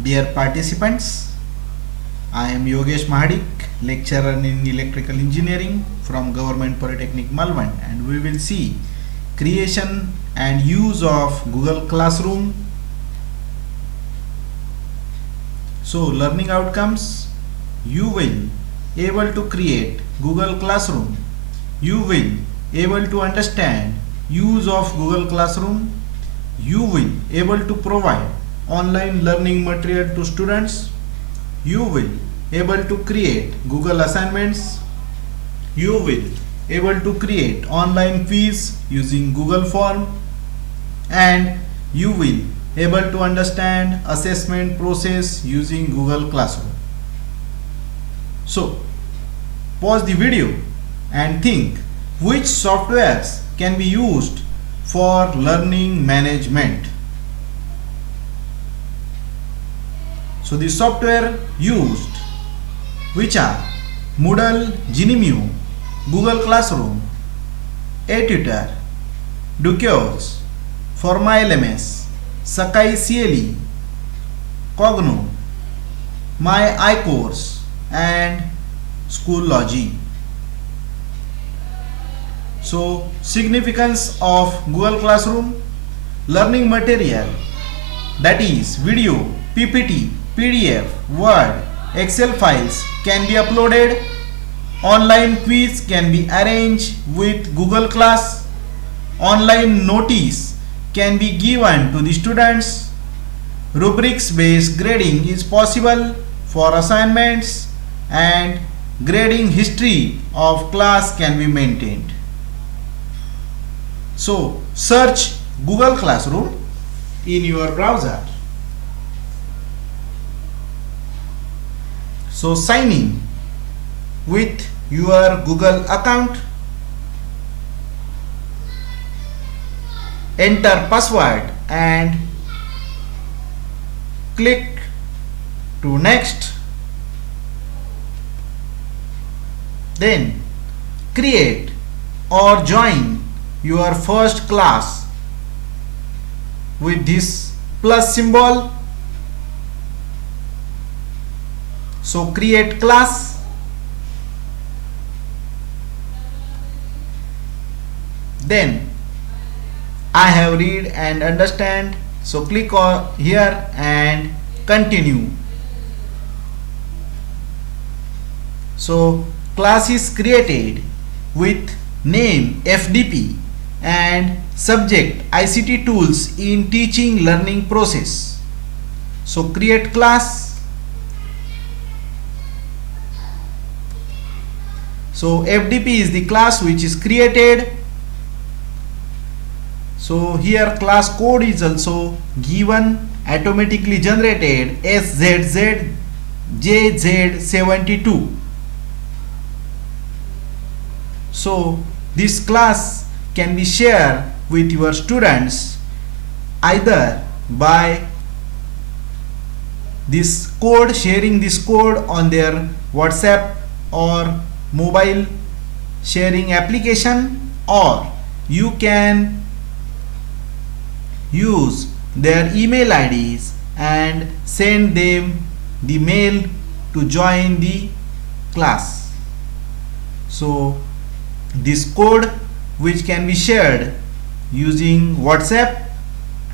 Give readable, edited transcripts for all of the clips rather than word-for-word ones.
Dear participants, I am Yogesh Mahadik, lecturer in electrical engineering from Government Polytechnic Malvan, and we will see creation and use of Google Classroom. So learning outcomes, you will able to create Google Classroom. You will able to understand use of Google Classroom. You will able to provide online learning material to students. You will able to create Google assignments. You will able to create online quiz using Google form, and you will able to understand assessment process using Google Classroom. So pause the video and think which softwares can be used for learning management. So the software used, which are Moodle, Geniu, Google Classroom, eTutor, Dociours, Forma LMS, Sakai CLE, Cogno, My iCourse, and Schoology. So significance of Google Classroom: learning material, that is video, PPT, PDF, Word, Excel files can be uploaded. Online quiz can be arranged with Google Class. Online notice can be given to the students. Rubrics based grading is possible for assignments, and grading history of class can be maintained. So search Google Classroom in your browser. So sign in with your Google account. Enter password and click to next. Then create or join your first class with this plus symbol. So create class. Then I have read and understand. So click on here and continue. So class is created with name FDP and subject ICT tools in teaching learning process. So create class. So FDP is the class which is created. So here class code is also given, automatically generated SZZJZ72. So this class can be shared with your students either by this code, sharing this code on their WhatsApp or mobile sharing application, or you can use their email IDs and send them the mail to join the class. So this code which can be shared using WhatsApp,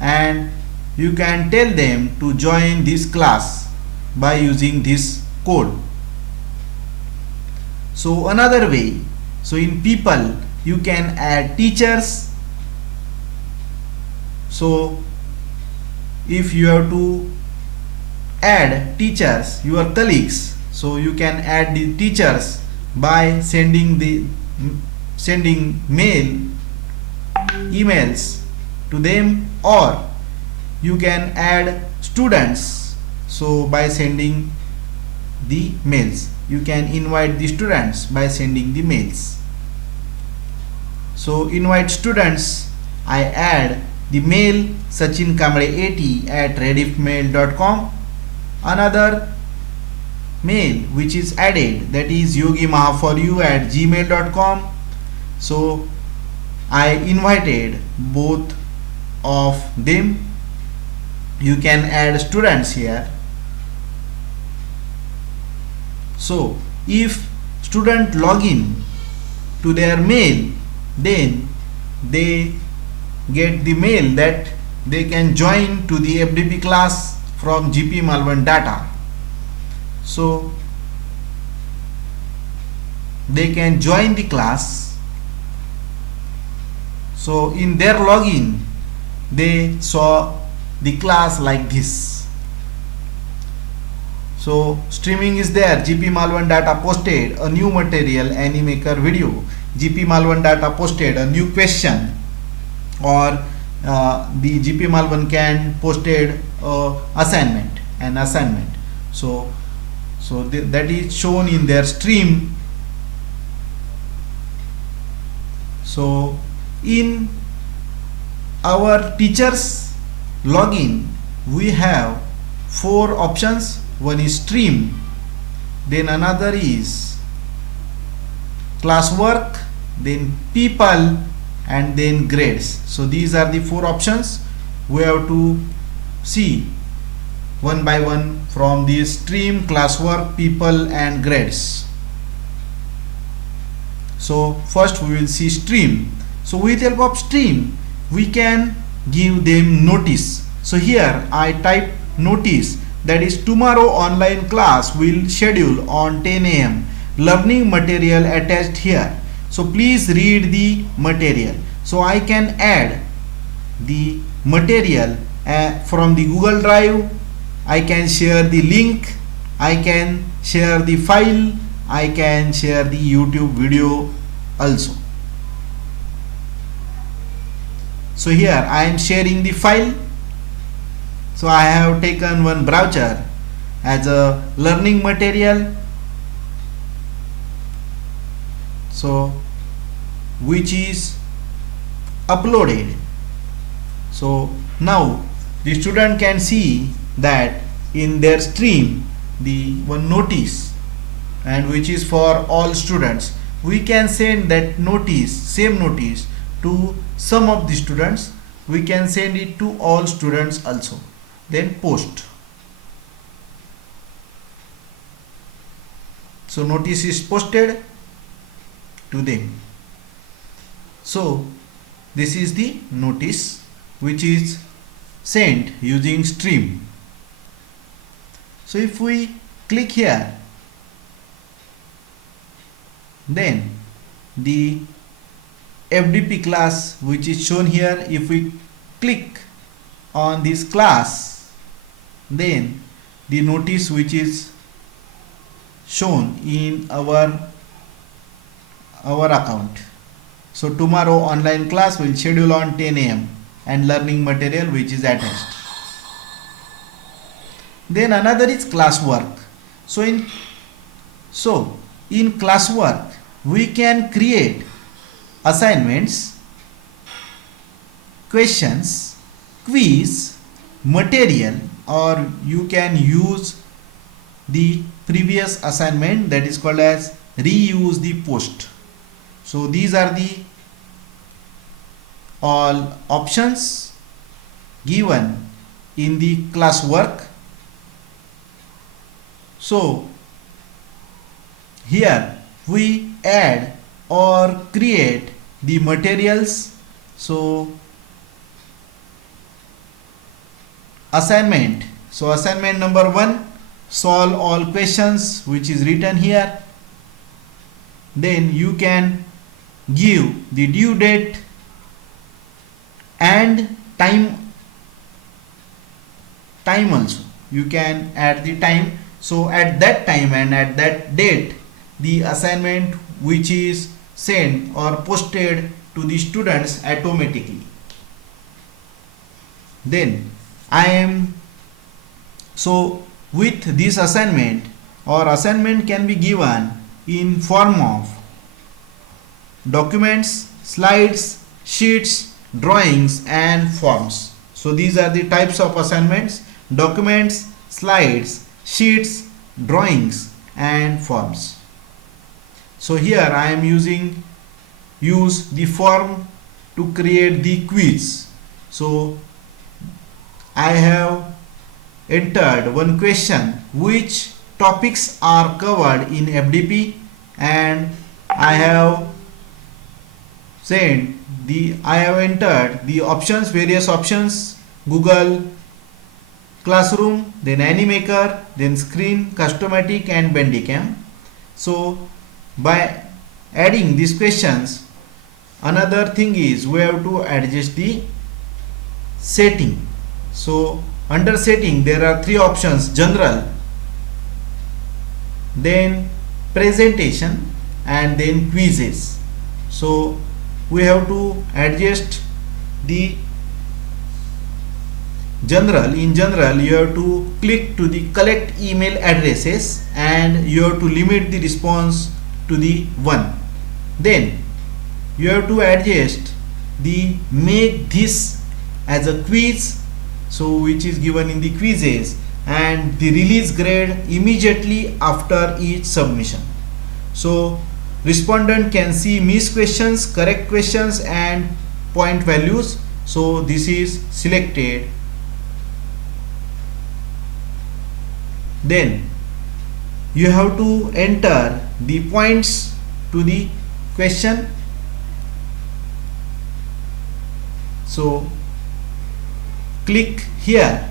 and you can tell them to join this class by using this code. So another way, so in people you can add teachers. So if you have to add teachers, your colleagues, so you can add the teachers by sending mail emails to them, or you can add students, so by sending the mails. You can invite the students by sending the mails. So invite students, I add the mail sachinkamble80@rediffmail.com. Another mail which is added, that is yogimahaforyou@gmail.com. So I invited both of them. You can add students here. So if student log in to their mail, then they get the mail that they can join to the FDP class from GP Malvan data. So they can join the class. So in their login they saw the class like this. So streaming is there. GP Malvan data posted a new material Animaker video. GP Malvan data posted a new question, or the GP Malvan can posted an assignment. So that is shown in their stream. So in our teachers login we have 4 options. One is stream, then another is classwork, then people, and then grades. So these are the 4 options. We have to see one by one from the stream, classwork, people, and grades. So first we will see stream. So with help of stream we can give them notice. So here I type notice, that is tomorrow online class will schedule on 10 a.m. learning material attached here. So please read the material. So I can add the material from the Google Drive. I can share the link, I can share the file, I can share the YouTube video also. So here I am sharing the file. So I have taken one browser as a learning material, so which is uploaded. So now the student can see that in their stream the one notice, and which is for all students. We can send that notice, same notice, to some of the students. We can send it to all students also. Then post. So notice is posted to them. So this is the notice which is sent using stream. So if we click here, then the FDP class which is shown here, if we click on this class, then the notice which is shown in our account. So tomorrow online class will schedule on 10 a.m. and learning material which is attached. Then another is classwork. So in classwork we can create assignments, questions, quiz, material, or you can use the previous assignment, that is called as reuse the post. So these are the all options given in the classwork. So here we add or create the materials. So assignment. So assignment number 1, solve all questions, which is written here. Then you can give the due date and time also. You can add the time. So at that time and at that date, the assignment which is sent or posted to the students automatically. Then so with this assignment, or assignment can be given in form of documents, slides, sheets, drawings, and forms. So these are the types of assignments: documents, slides, sheets, drawings, and forms. So here I am use the form to create the quiz. So I have entered one question which topics are covered in FDP, and I have entered the options, various options: Google Classroom, then Animaker, then Screen, Customatic and Bandicam. So by adding these questions, another thing is we have to adjust the setting. So under setting there are three options: general, then presentation, and then quizzes. So we have to adjust the general. In general, you have to click to the collect email addresses and you have to limit the response to the 1. Then you have to adjust the make this as a quiz, so which is given in the quizzes, and the release grade immediately after each submission. So respondent can see missed questions, correct questions and point values. So this is selected. Then you have to enter the points to the question. So click here,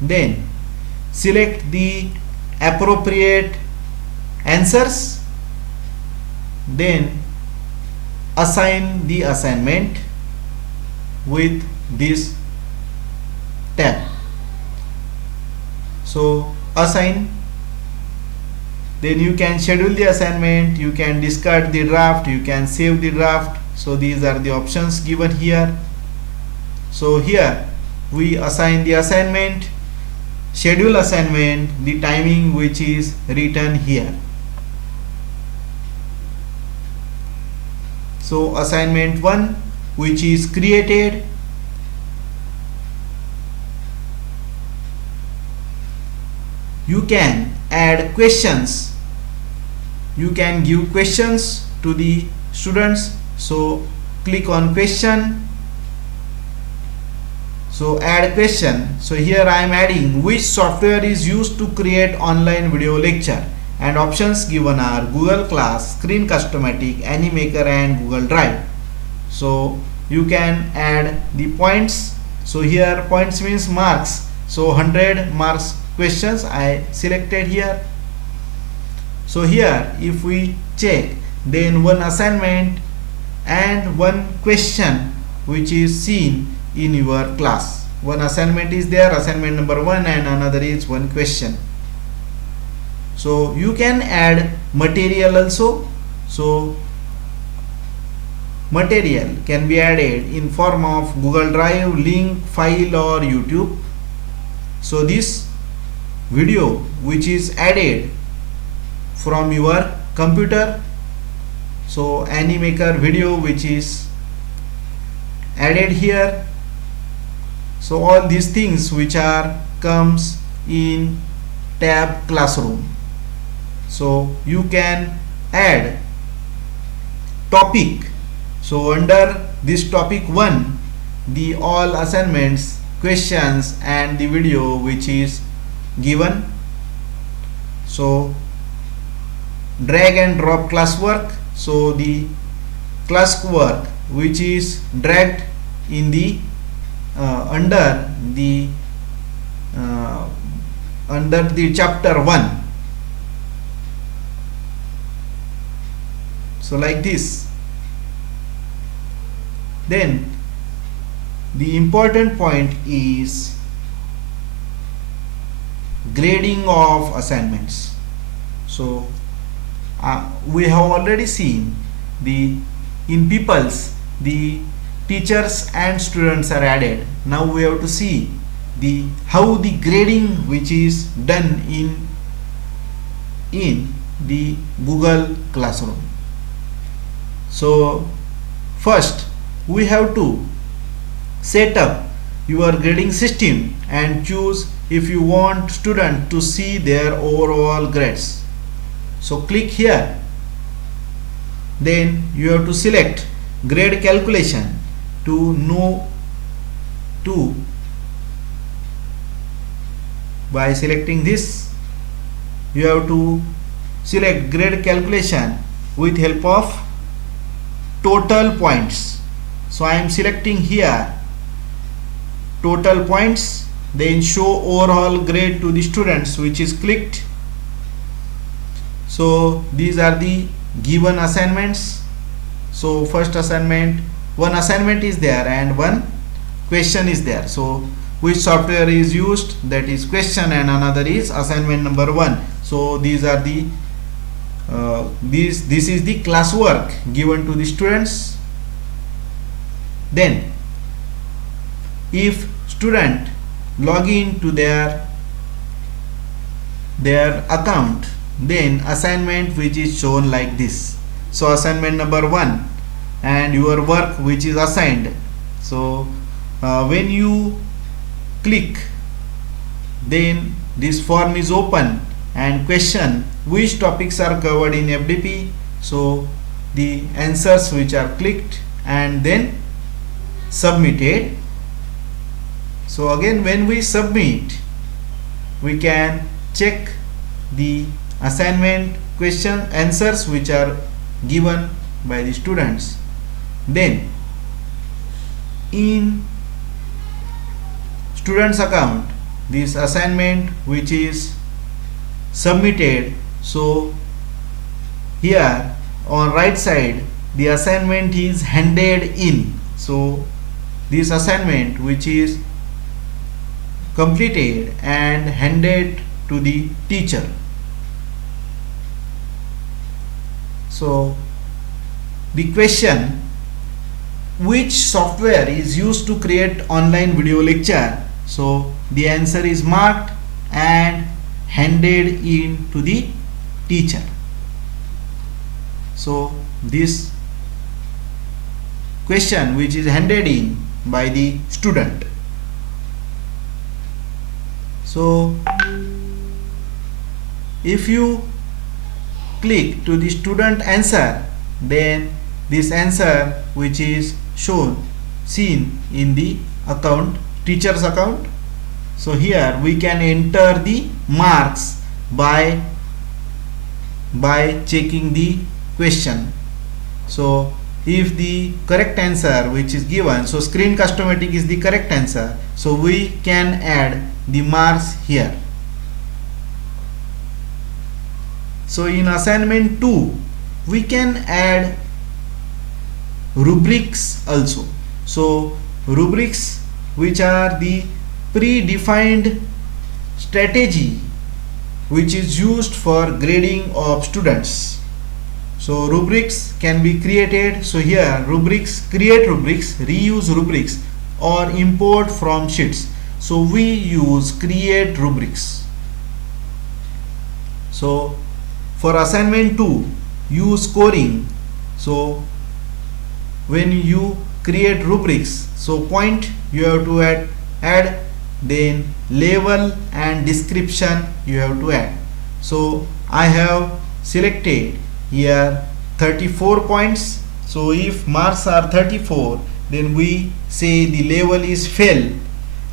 then select the appropriate answers, then assign the assignment with this tab. So assign, then you can schedule the assignment, you can discard the draft, you can save the draft. So these are the options given here. So here we assign the assignment, schedule assignment, the timing which is written here. So assignment 1 which is created, you can add questions, you can give questions to the students. So click on question, so add question. So here I am adding which software is used to create online video lecture, and options given are Google Class, Screen Customatic, Animaker and Google Drive. So you can add the points. So here points means marks, so 100 marks questions I selected here. So here if we check, then one assignment and one question which is seen in your class. One assignment is there, assignment number 1, and another is one question. So you can add material also. So material can be added in form of Google Drive, link, file or YouTube. So this video which is added from your computer, so Animaker video which is added here. So all these things which are comes in tab Classroom. So you can add topic. So under this topic 1, the all assignments, questions and the video which is given. So drag and drop classwork. So the classwork which is dragged in the under the chapter 1. So like this. Then the important point is grading of assignments. So we have already seen in peoples the teachers and students are added. Now we have to see how the grading which is done in the Google Classroom. So first we have to set up your grading system and choose if you want student to see their overall grades. So click here, then you have to select grade calculation to by selecting this. You have to select grade calculation with help of total points. So I am selecting here total points, then show overall grade to the students, which is clicked. So these are the given assignments. So first assignment, one assignment is there and one question is there. So which software is used, that is question, and another is assignment number 1. So these are the this is the classwork given to the students. Then if student log in to their account, then assignment which is shown like this. So assignment number 1 and your work which is assigned. So when you click, then this form is open and question which topics are covered in FDP. So the answers which are clicked and then submitted. So again, when we submit, we can check the assignment question answers which are given by the students. Then in students account, this assignment which is submitted, so here on right side the assignment is handed in. So this assignment which is completed and handed to the teacher. So the question, which software is used to create online video lecture? So the answer is marked and handed in to the teacher. So this question which is handed in by the student. So if you click to the student answer, then this answer which is seen in the account, teacher's account. So here we can enter the marks by checking the question. So if the correct answer which is given, so Screencast-O-Matic is the correct answer, so we can add the marks here. So in assignment 2 we can add rubrics also. So rubrics which are the predefined strategy which is used for grading of students. So rubrics can be created. So here rubrics, create rubrics, reuse rubrics, or import from sheets. So we use create rubrics. So for assignment 2, use scoring. So when you create rubrics, so point you have to add, then label and description you have to add. So I have selected here 34 points. So if marks are 34, then we say the label is fail,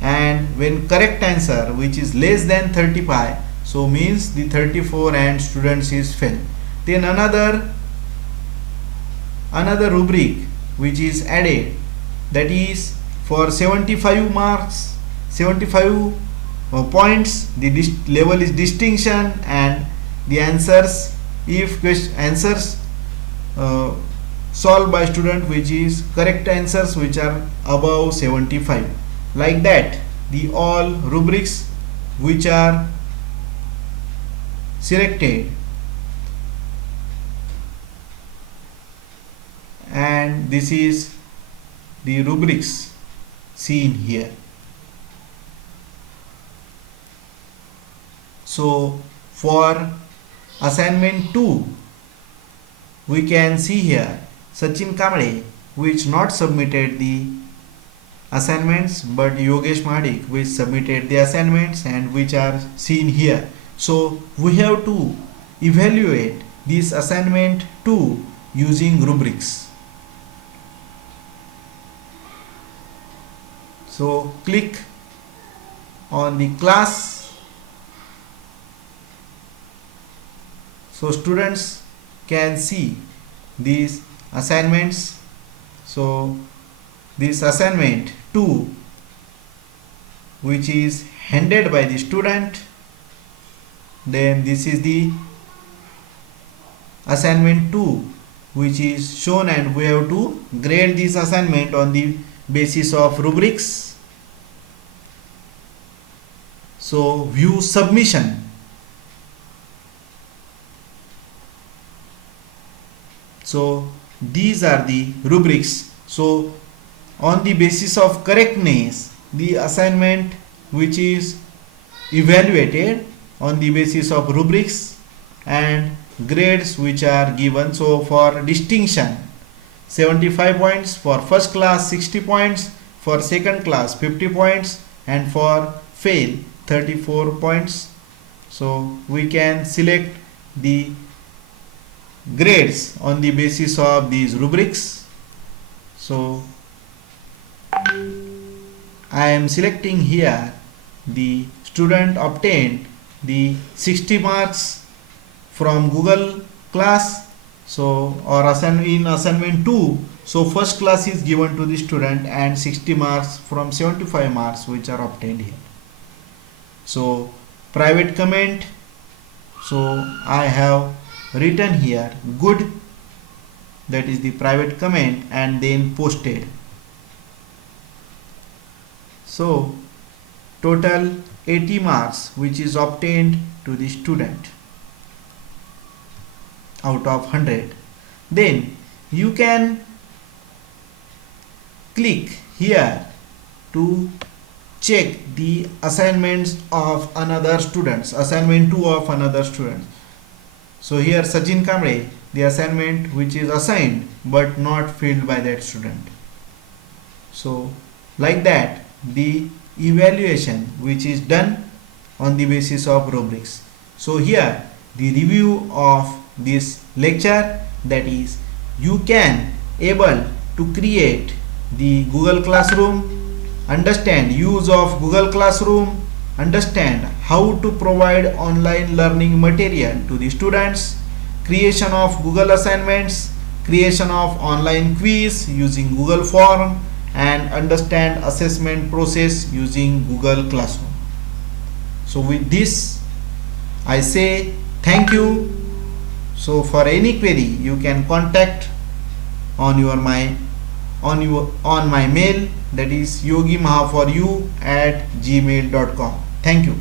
and when correct answer which is less than 35, so means the 34 and students is fail. Then another rubric which is added, that is for 75 marks, 75 points, the level is distinction, and the answers, if answers solved by student which is correct answers which are above 75. Like that, the all rubrics which are selected, and this is the rubrics seen here. So for assignment 2 we can see here Sachin Kamble which not submitted the assignments, but Yogesh Mahadik which submitted the assignments and which are seen here. So we have to evaluate this assignment 2 using rubrics. So click on the class So students can see these assignments. So this assignment 2, which is handed by the student, then this is the assignment 2 which is shown, and we have to grade this assignment on the basis of rubrics. So view submission. So these are the rubrics. So on the basis of correctness, the assignment which is evaluated on the basis of rubrics and grades which are given. So for distinction 75 points, for first class 60 points, for second class 50 points, and for fail 34 points. So we can select the grades on the basis of these rubrics. So I am selecting here the student obtained the 60 marks from Google class. So or in assignment 2, so first class is given to the student and 60 marks from 75 marks which are obtained here. So private comment, so I have written here good, that is the private comment, and then posted. So total 80 marks which is obtained to the student out of 100. Then you can click here to check the assignments of another students, assignment 2 of another student. So here Sachin Kamble, the assignment which is assigned but not filled by that student. So like that the evaluation which is done on the basis of rubrics. So here the review of this lecture, that is you can able to create the Google Classroom, understand use of Google Classroom, understand how to provide online learning material to the students, creation of Google assignments, creation of online quiz using Google Form, and understand assessment process using Google Classroom. So with this I say thank you. So for any query you can contact on my mail, that is yogimahaforyou@gmail.com. Thank you.